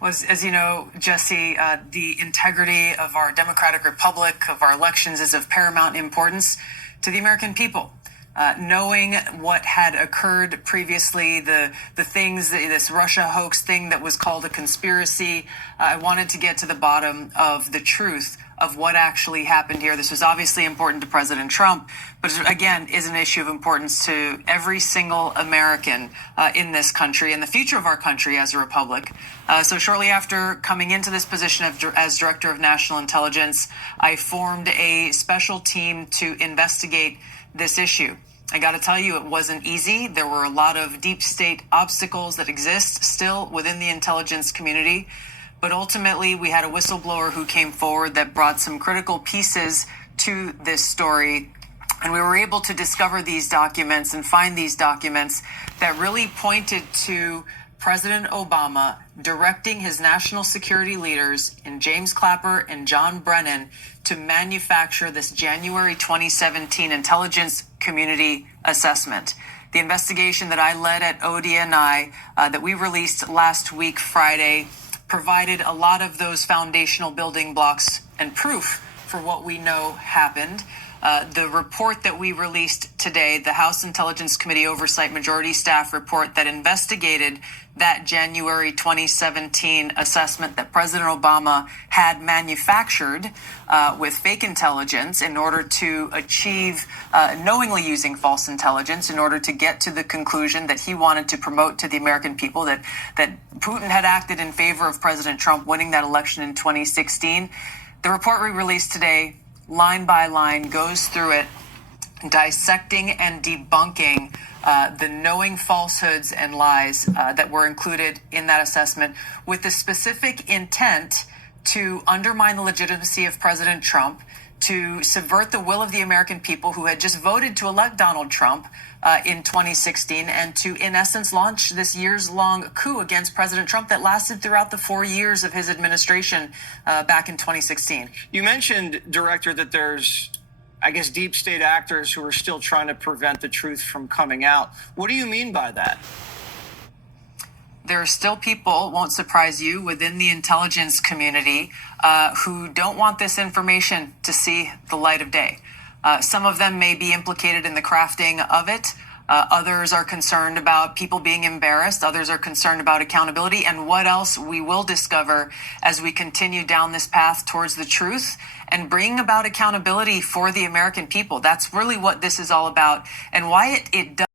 Was, as you know, Jesse, the integrity of our democratic republic, of our elections, is of paramount importance to the American people. Knowing what had occurred previously, the things, this Russia hoax thing that was called a conspiracy, I wanted to get to the bottom of the truth of what actually happened here. This was obviously important to President Trump, but again, is an issue of importance to every single American in this country and the future of our country as a republic. So shortly after coming into this position as Director of National Intelligence, I formed a special team to investigate this issue. I got to tell you, it wasn't easy. There were a lot of deep state obstacles that exist still within the intelligence community. But ultimately, we had a whistleblower who came forward that brought some critical pieces to this story. And we were able to discover these documents and find these documents that really pointed to President Obama directing his national security leaders in James Clapper and John Brennan to manufacture this January 2017 intelligence community assessment. The investigation that I led at ODNI that we released last week, Friday, provided a lot of those foundational building blocks and proof for what we know happened. The report that we released today, the House Intelligence Committee Oversight Majority Staff report that investigated that January 2017 assessment that President Obama had manufactured with fake intelligence in order to achieve, knowingly using false intelligence in order to get to the conclusion that he wanted to promote to the American people that Putin had acted in favor of President Trump winning that election in 2016. The report we released today, line by line, goes through it, dissecting and debunking the knowing falsehoods and lies that were included in that assessment with the specific intent to undermine the legitimacy of President Trump, to subvert the will of the American people who had just voted to elect Donald Trump in 2016, and to, in essence, launch this years-long coup against President Trump that lasted throughout the 4 years of his administration back in 2016. You mentioned, Director, that there's, I guess, deep state actors who are still trying to prevent the truth from coming out. What do you mean by that? There are still people, won't surprise you, within the intelligence community who don't want this information to see the light of day. Some of them may be implicated in the crafting of it. Others are concerned about people being embarrassed. Others are concerned about accountability and what else we will discover as we continue down this path towards the truth and bring about accountability for the American people. That's really what this is all about, and why it does.